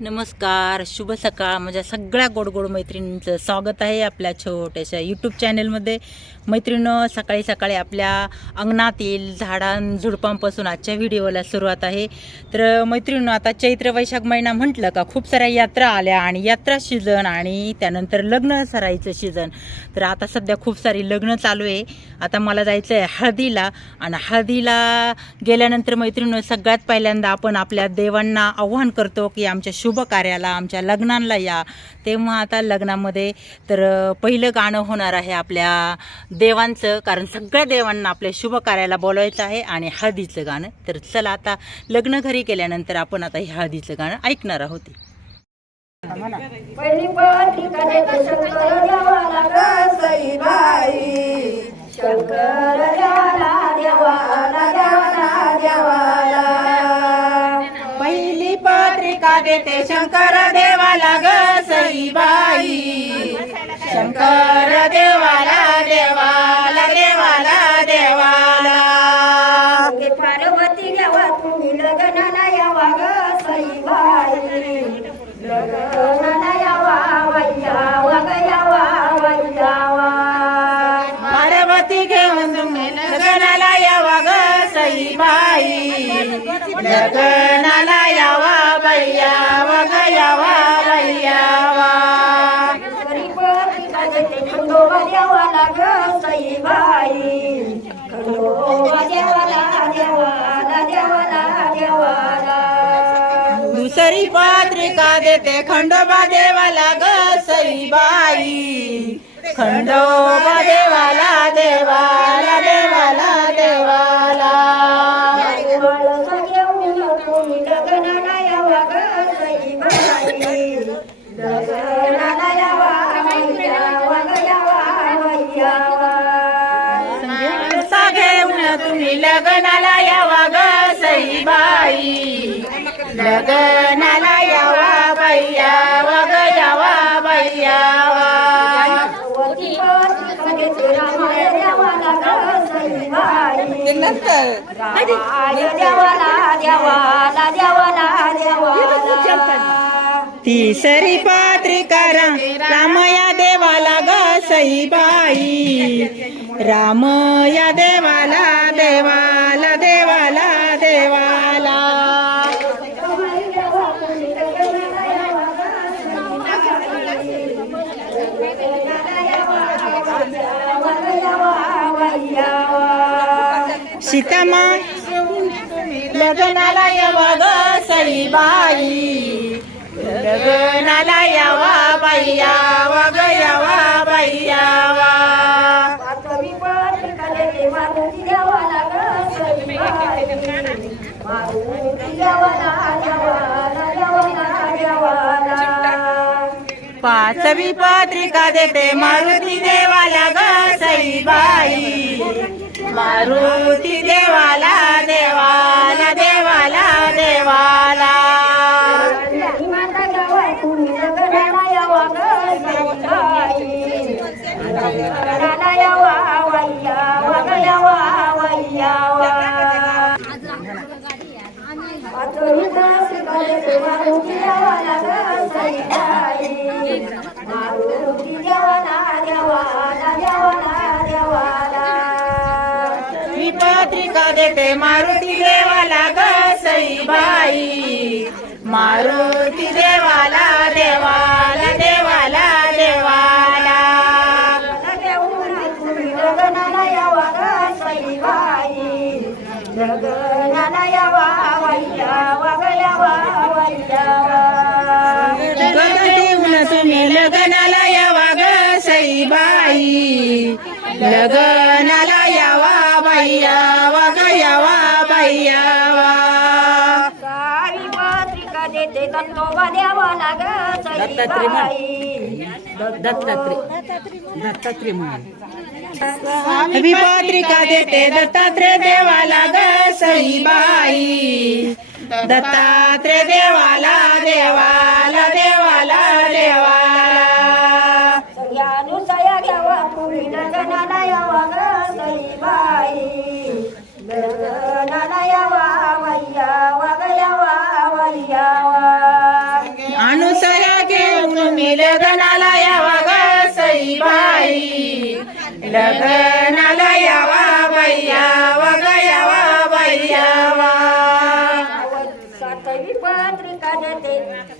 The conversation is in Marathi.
नमस्कार शुभ सकाळ. माझ्या सगळ्या गोड गोड मैत्रिणींचं स्वागत आहे आपल्या छोट्याशा यूट्यूब चॅनलमध्ये मैत्रिणं सकाळी सकाळी आपल्या अंगणातील झाडां झुडपांपासून आजच्या व्हिडिओला सुरुवात आहे. तर मैत्रिणीनं आता चैत्र वैशाख महिना म्हटलं का खूप साऱ्या यात्रा आल्या आणि यात्रा सीझन आणि त्यानंतर लग्न सरायचं सीझन तर आता सध्या खूप सारी लग्न चालू आहे. आता मला जायचं आहे हळदीला आणि हळदीला गेल्यानंतर मैत्रिणं सगळ्यात पहिल्यांदा आपण आपल्या देवांना आव्हान करतो की आमच्या शुभ कार्याला आमच्या लग्नांना या. तेव्हा आता लग्नामध्ये तर पहिलं गाणं होणार आहे आपल्या देवांचं कारण सगळ्या देवांना आपल्या शुभ कार्याला बोलवायचं आहे आणि हळदीचं गाणं. तर चला आता लग्न घरी केल्यानंतर आपण आता हे हळदीचं गाणं ऐकणार आहोत. पत्रिका देते शंकर देवाला ग सईबाई. शंकर देवाला देवाला देवाला यावा बैया वग दुसरी पत्रिका देते खंडोबा देवाला ग सईबाई। खंडोबा देवाला देवाला देवाला देवाला दुसरी देते खंडोबा देवाला ग खंडोबा देवाला तुम्ही लग्नाला यावा ग सईबाई. लग्नाला यावा बैया वग यावा ग देवाला देवाला तिसरी पत्रिका रा- रामया देवाला ग सईबाई. राम या देवाला देवाला देवाला देवाला. सीतामा लग्नाला यावा ग सईबाई. लग्नाला यावा बैया वग यावा पाचवी पत्रिका देते मारुती देवाला ग सईबाई. मारुती देवाला देवाला देवाला देवाला. ते मारुती देवाला ग सईबाई. मारुती देवाला देवाला देवाला देवाला. लग्नाला यावा यावा तुम्ही लग्नाला यावा ग सईबाई. लग्नाला यावा बैया देते दत्तोबा द्यावा लाग मी पत्रिका देते दत्तात्रय देवाला ग सईबाई. दत्तात्रय देवाला देवाला देवाला लग्नाला यावा बाई यावा पत्रिका देते